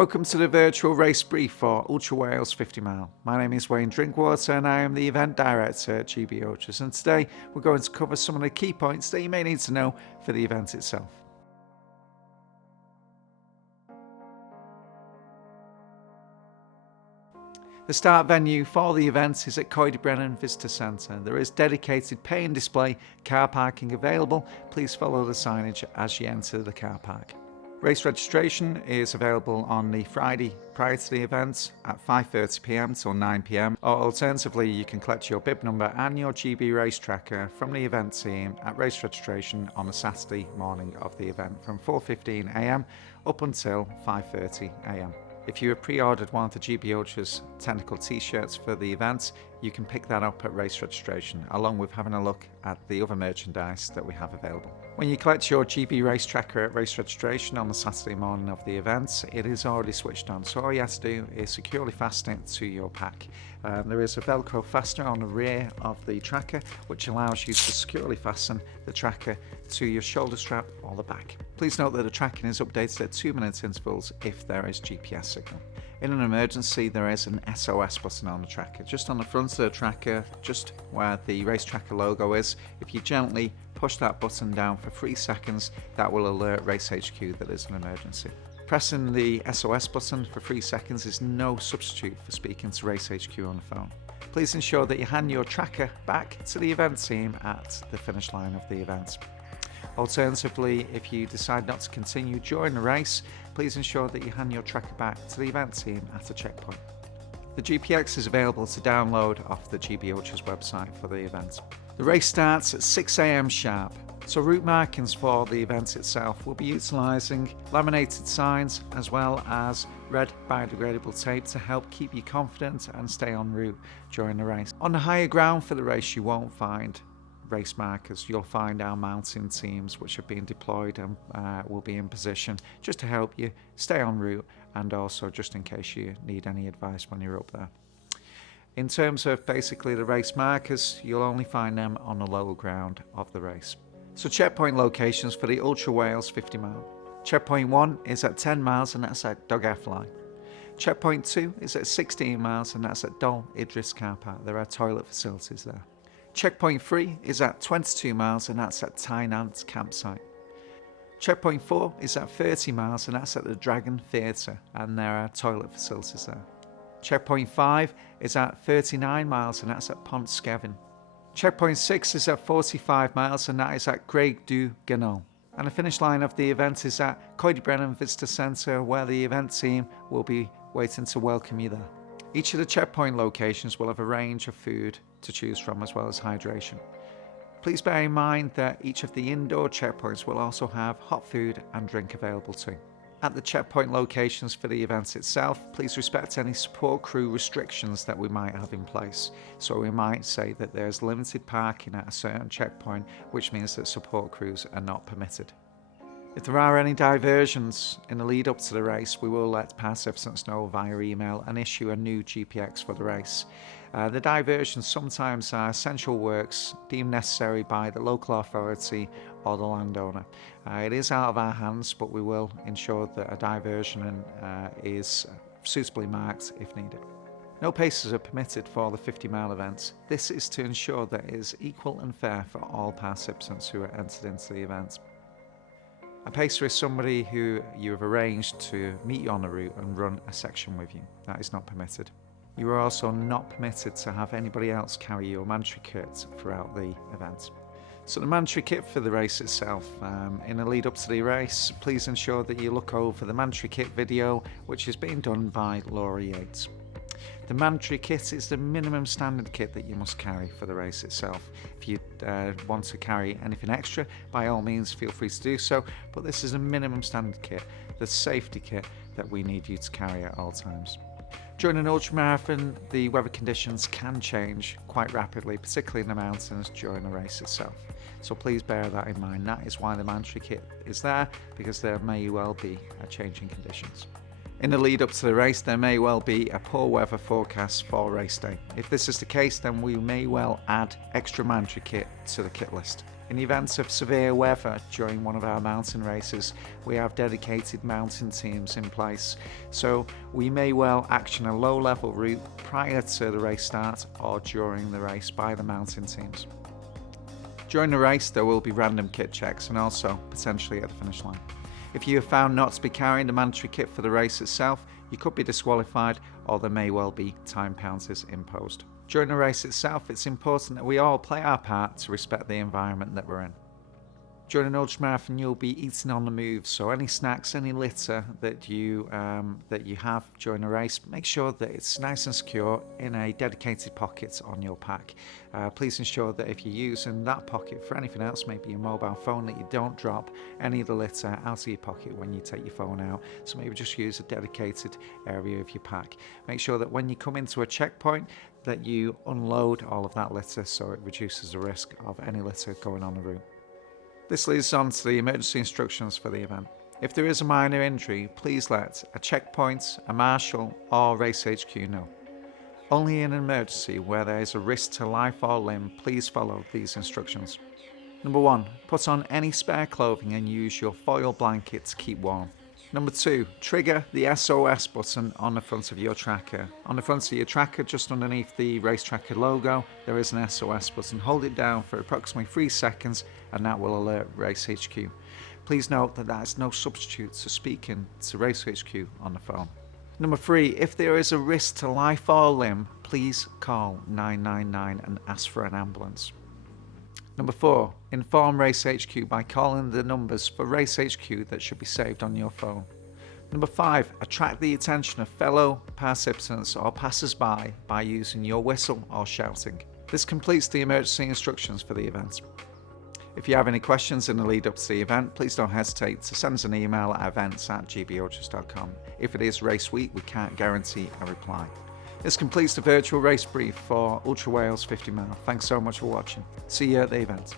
Welcome to the virtual race brief for Ultra Wales 50 Mile. My name is Wayne Drinkwater and I am the event director at GB Ultras, and today we're going to cover some of the key points that you may need to know for the event itself. The start venue for the event is at Coed-y-Brenin Visitor Centre. There is dedicated pay and display car parking available. Please follow the signage as you enter the car park. Race registration is available on the Friday prior to the event at 5:30 p.m. till 9 p.m. or alternatively you can collect your bib number and your GB race tracker from the event team at race registration on the Saturday morning of the event from 4:15 a.m. up until 5:30 a.m. If you have pre-ordered one of the GB Ultras technical t-shirts for the event, you can pick that up at race registration, along with having a look at the other merchandise that we have available. When you collect your GB race tracker at race registration on the Saturday morning of the event, it is already switched on, so all you have to do is securely fasten it to your pack. There is a Velcro fastener on the rear of the tracker, which allows you to securely fasten the tracker to your shoulder strap or the back. Please note that the tracking is updated at 2-minute intervals if there is GPS signal. In an emergency, there is an SOS button on the tracker. Just on the front of the tracker, just where the race tracker logo is, if you gently push that button down for 3 seconds, that will alert Race HQ that there's an emergency. Pressing the SOS button for 3 seconds is no substitute for speaking to Race HQ on the phone. Please ensure that you hand your tracker back to the event team at the finish line of the event. Alternatively, if you decide not to continue during the race, please ensure that you hand your tracker back to the event team at a checkpoint. The GPX is available to download off the GB Ultras website for the event. The race starts at 6 a.m. sharp, so route markings for the event itself will be utilising laminated signs as well as red biodegradable tape to help keep you confident and stay en route during the race. On the higher ground for the race you won't find race markers. You'll find our mountain teams which have been deployed and will be in position just to help you stay en route and also just in case you need any advice when you're up there. In terms of basically the race markers, you'll only find them on the lower ground of the race. So checkpoint locations for the Ultra Wales 50 Mile. Checkpoint 1 is at 10 miles and that's at Dolgellau. Checkpoint 2 is at 16 miles and that's at Idris car park. There are toilet facilities there. Checkpoint 3 is at 22 miles and that's at Tynant campsite. Checkpoint 4 is at 30 miles and that's at the Dragon Theatre and there are toilet facilities there. Checkpoint 5 is at 39 miles and that's at Pont Skevin. Checkpoint 6 is at 45 miles and that is at Dolgellau. And the finish line of the event is at Coed-y-Brenin Visitor Centre where the event team will be waiting to welcome you there. Each of the checkpoint locations will have a range of food to choose from as well as hydration. Please bear in mind that each of the indoor checkpoints will also have hot food and drink available too. At the checkpoint locations for the event itself, please respect any support crew restrictions that we might have in place. So we might say that there's limited parking at a certain checkpoint, which means that support crews are not permitted. If there are any diversions in the lead up to the race, we will let participants know via email and issue a new GPX for the race. The diversions sometimes are essential works deemed necessary by the local authority or the landowner. It is out of our hands, but we will ensure that a diversion is suitably marked if needed. No paces are permitted for the 50-mile event. This is to ensure that it is equal and fair for all participants who are entered into the event. A pacer is somebody who you have arranged to meet you on the route and run a section with you. That is not permitted. You are also not permitted to have anybody else carry your mandatory kit throughout the event. So the mandatory kit for the race itself, in the lead up to the race, please ensure that you look over the mandatory kit video which is being done by Laura Yates. The mandatory kit is the minimum standard kit that you must carry for the race itself. If you want to carry anything extra, by all means feel free to do so, but this is a minimum standard kit, the safety kit that we need you to carry at all times. During an ultramarathon, the weather conditions can change quite rapidly, particularly in the mountains during the race itself. So please bear that in mind. That is why the mandatory kit is there, because there may well be a change in conditions. In the lead up to the race, there may well be a poor weather forecast for race day. If this is the case, then we may well add extra mandatory kit to the kit list. In the event of severe weather during one of our mountain races, we have dedicated mountain teams in place, so we may well action a low-level route prior to the race start or during the race by the mountain teams. During the race, there will be random kit checks and also potentially at the finish line. If you are found not to be carrying the mandatory kit for the race itself, you could be disqualified or there may well be time penalties imposed. During the race itself, it's important that we all play our part to respect the environment that we're in. During an ultramarathon, you'll be eating on the move, so any snacks, any litter that you have during a race, make sure that it's nice and secure in a dedicated pocket on your pack. Please ensure that if you're using that pocket for anything else, maybe your mobile phone, that you don't drop any of the litter out of your pocket when you take your phone out. So maybe just use a dedicated area of your pack. Make sure that when you come into a checkpoint, that you unload all of that litter so it reduces the risk of any litter going on the route. This leads on to the emergency instructions for the event. If there is a minor injury, please let a checkpoint, a marshal or Race HQ know. Only in an emergency where there is a risk to life or limb, please follow these instructions. Number 1, put on any spare clothing and use your foil blanket to keep warm. Number 2, trigger the SOS button on the front of your tracker. On the front of your tracker, just underneath the race tracker logo, there is an SOS button. Hold it down for approximately 3 seconds and that will alert Race HQ. Please note that that is no substitute to speaking to Race HQ on the phone. Number 3, if there is a risk to life or limb, please call 999 and ask for an ambulance. Number 4, inform Race HQ by calling the numbers for Race HQ that should be saved on your phone. Number 5, attract the attention of fellow participants or passers-by by using your whistle or shouting. This completes the emergency instructions for the event. If you have any questions in the lead up to the event, please don't hesitate to send us an email at events@gbultras.com. If it is race week, we can't guarantee a reply. This completes the virtual race brief for Ultra Wales 50 Mile. Thanks so much for watching. See you at the event.